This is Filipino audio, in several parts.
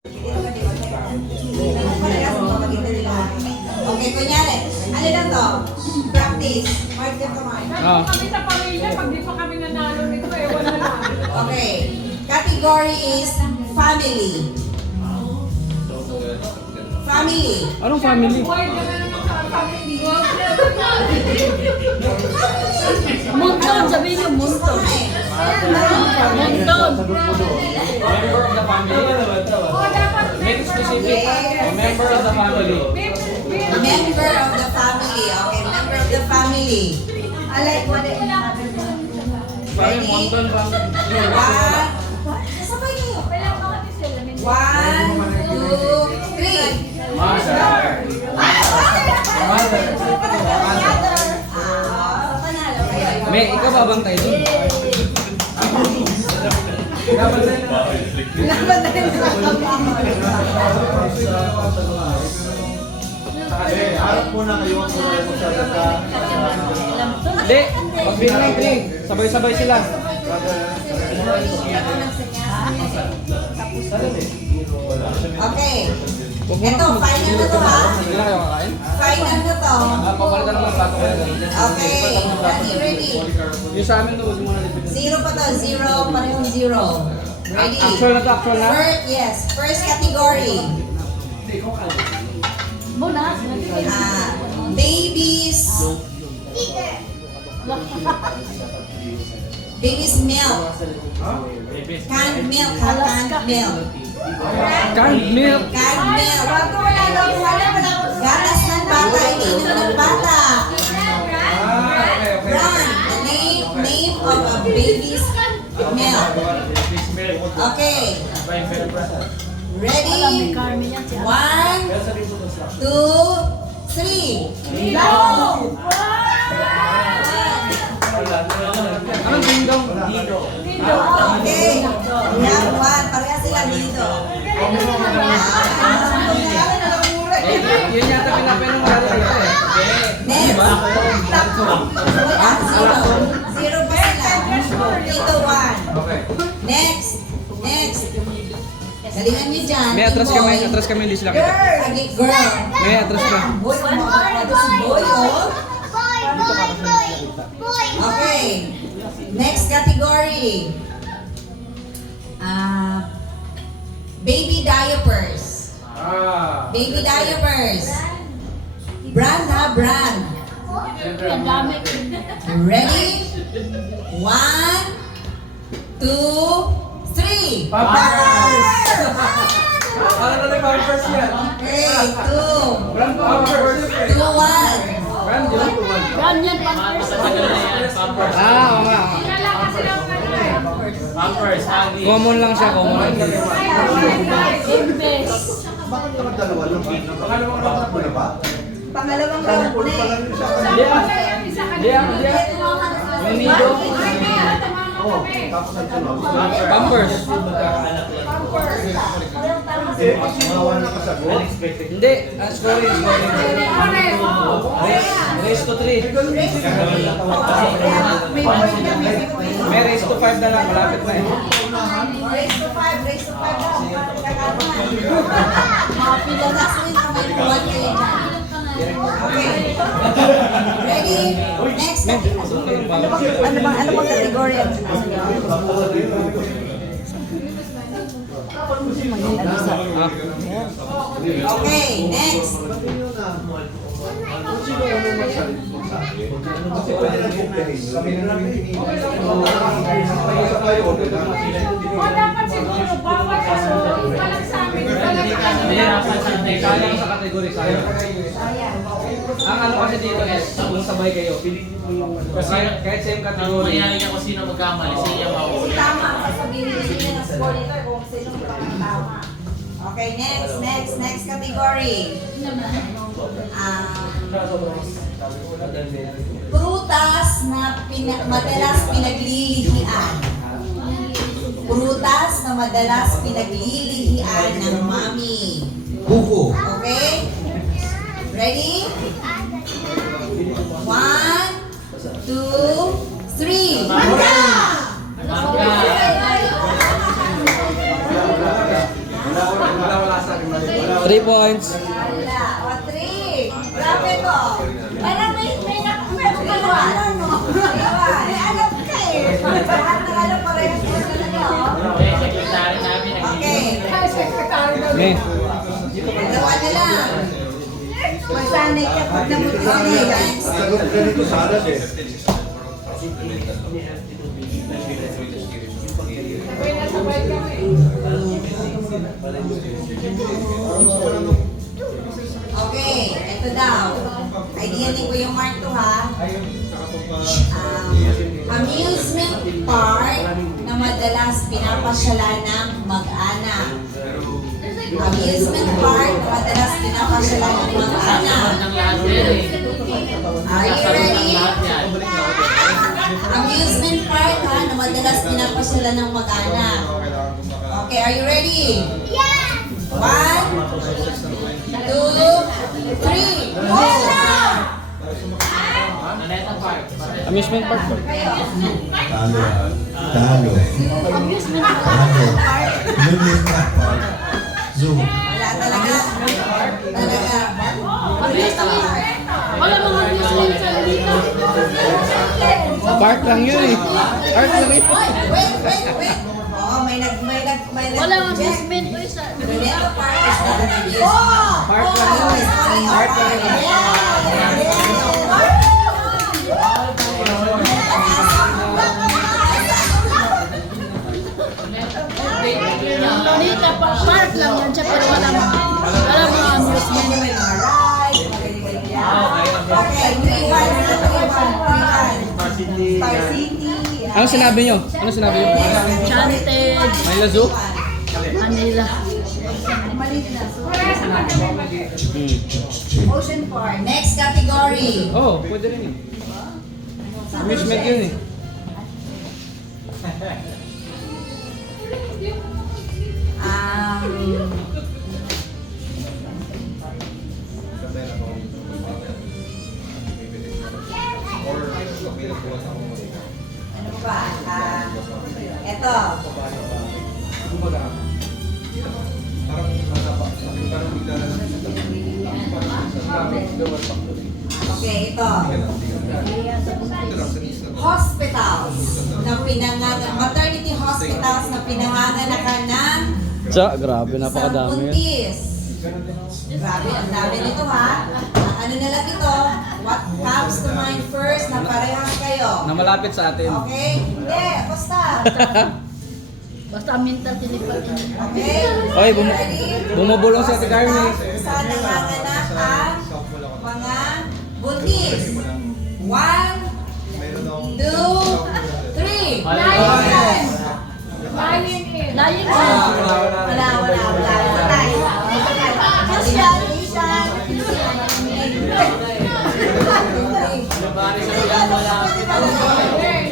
Okay, kunyari. Ano lang to? Practice. Mark them to mind. Kami sa pamilya, pag di pa kami nanalo nito, ewan na lang. Okay. Category is family. Family. Anong family? Buhay ka na naman sa family. Munton, sabihin niyo munton. Munton. Member of the family. O, dapat Make it specific. A member of the family. Member of the family. Okay, member of the family. I like what it Sorry, Monton bang? Sabay kayo. 1, 2, 3. Mother. Mother. Panalo kayo. May, ikaw babantay dun. Harap muna kayo ang mga magsasaga. Hindi, pagbilang ng drink. Sabay-sabay sila. Okay. Ito, final na to ha. Hindi na kayo kakain? Final na to. Papalitan naman plato kayo. Okay. Ready? Yung sa amin doon, muna dito. 0 pa to. 0, parehong 0. Ready? Actual na to, actual na. First category. Muna. Babies. Babies milk. Canned milk. Canned milk. Canned milk. Canned milk. Gatas ng bata. Ininom ng bata. Brand. The name of a baby's milk. Okay. Ready? 1, 2, 3. Go! Anong ding-dong? Okay. Yan, 1. Pareha sila dito. Yun yata pinapinong lalo dito eh. Next. Wala, 0. 0 pa sila. Dito, 1. Next. Galingan nyo dyan. May atras kami, hindi sila kita. Girl. May atras ka. Boy, ito si Boy, oh. Okay. Next category. Baby diapers. Baby diapers. Brand ha, brand. Ang dami. Ready? 1, 2, 3. Pampers! Ano na yung pampers yan? Okay, 2, Brand pampers. 2, 1. Brand yun? Ganyan pampers. Oo nga. Pampers, Common lang siya, common. Imbes. Bakit naman dalawa lang? Pangalawang round mo na ba? Pangalawang round na eh. Hindi. Yung nido. Oo, tapos ang sunod. Pampers. Eh, mas mawawan na kasagot. Hindi. Scoring. Race to 3. May race to 5 na lang. Malapit na eh. Race to 5 lang. Mapila na sila kamay mo. Okay. Ready? Next. Ano bang category? Okay, next. Kasi pwede lang kumpihin. Kami na namin O, dapat siguro, bawat palang sa amin, Sayang sa kategory, sayang. Ang ano kasi dito is, kung sabay kayo, kasi kahit same category. Mayayari niya kung sino magkamali, siya mahuli. Tama. Sasabihin nila ng score nito kung sino tama. Okay, next category. Prutas na madalas pinaglilihian. Prutas na madalas pinaglilihian ng mami. Buko. Okay? Ready? 1, 2, 3. Mangga! Mangga! Wala sa akin mali. 3 points. Wala. O, 3. Grabe to. Parang may kalawanan, no? May alam ka eh. Lahat ng alam parehas mo talaga, oh. Eh, secretary namin Okay. May. Dalawa na lang. Magsanay ka pag namutusin. Next. Ganito salad eh. Sabay kami. Okay, ito daw. Ideanin ko yung mark to ha. Amusement park na madalas pinapasyalan ng mag-anak. Amusement park na madalas pinapasyalan ng mag-anak. ng lahat yan eh. Are you ready? Lahat yan. Amusement park ha, na madalas pinapasyalan ng mag-anak. Okay, are you ready? Yeah! 1, 2, 3, go! Naneta Park. Amusement park ba? Talo. Talo. Amusement Talo. Amusement park. Zoo. Wala talaga. Talaga. Wala mga amusement sa dito. Park lang yun eh. Park lang yun. Wait. Oo, may nag Wala mga amusement ko isa. Luneta Park is not an amusement. Park lang yun. Park lang yun. Donita pa park lang yan siya pero wala mga amusement. Okay, 3-1. Star City. Ano sinabi nyo? Ano sinabi nyo? Enchanted, Manila Zoo? Manila. Ocean Park. Next category. Oh, pwede rin yun. Amusement yun eh. Ano ba? Eto. Okay, ito. Hospitals na maternity hospitals na pinanganganakan ng Grabe, napakadami yun. buntis. Grabe, ang dami nito ha. Ano na lang ito? What comes to mind first na parehas kayo? Na malapit sa atin. Okay? Hindi, basta. Basta mental tinipad din. Okay? Oy, Ready? bumubulong si Ate Carmen. Saan nanganganak ang mga buntis? 1, 2, 3. Lying in. Lying in. Lying Wala. Asian. Bari sa ulan wala.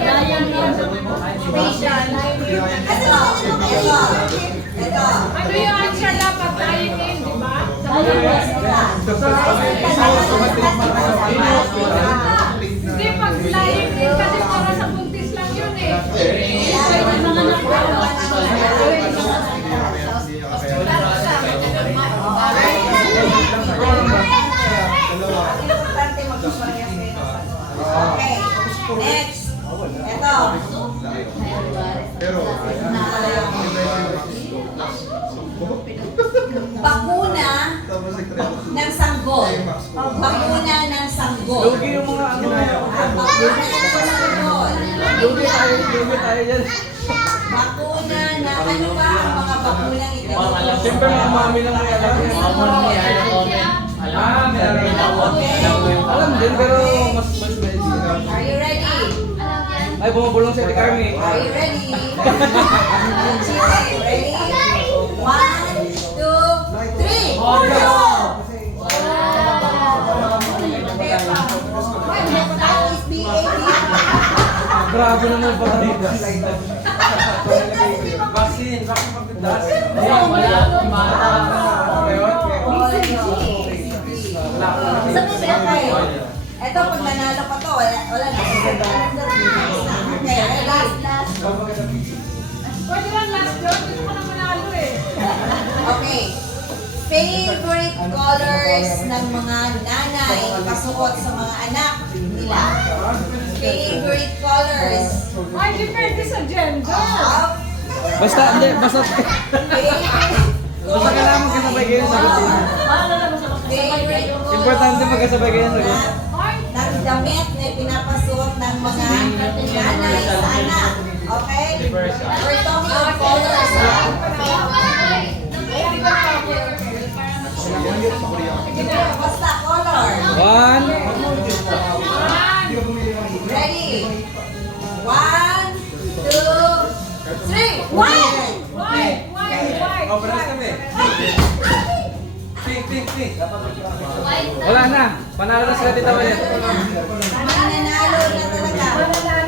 Lying in. Ito. Ano yung answer dapat? Lying in, di ba? Lying in. Hindi, pag lying in kasi para sa buntis lang yun eh. Importante magpaparehas kayo ng sagot. Okay. Next. Ito. Bakuna ng sanggol. Bakuna ng sanggol. Lugi yung mga ano. Bakuna ng sanggol. Lugi tayo dyan. Bakuna na ano ba ang mga bakunang ito? Siyempre mga mami lang may alam yan. Common niya, ano comment. Alam, meron ako. Alam din pero mas medyo. Are you ready? Ay, bumubulong si Ate Carmen. Are you ready? Ready? 1, 2, 3. Grabe naman pala dito. Vaccine pagdadas. Wala, mata. Ito, pag nanalo pa to, wala na. Okay, last. Pwede lang last yun, gusto ko na manalo eh. Okay, Favorite colors ng mga nanay pasuot sa mga anak nila. Favorite colors. Ay, depende sa gender. Basta, hindi, basta, Favorite basta kailangan magkasabay kayo sa sagot. Favorite colors Importante magkasabay kayo sa sagot. ng damit na pinapasuot ng mga nanay sa anak. Okay? We're talking of colors. Basta color. 1, Ready? 1, 2, 3. White! wala na. Panalo na sila Tita Malet. Mananalo na talaga.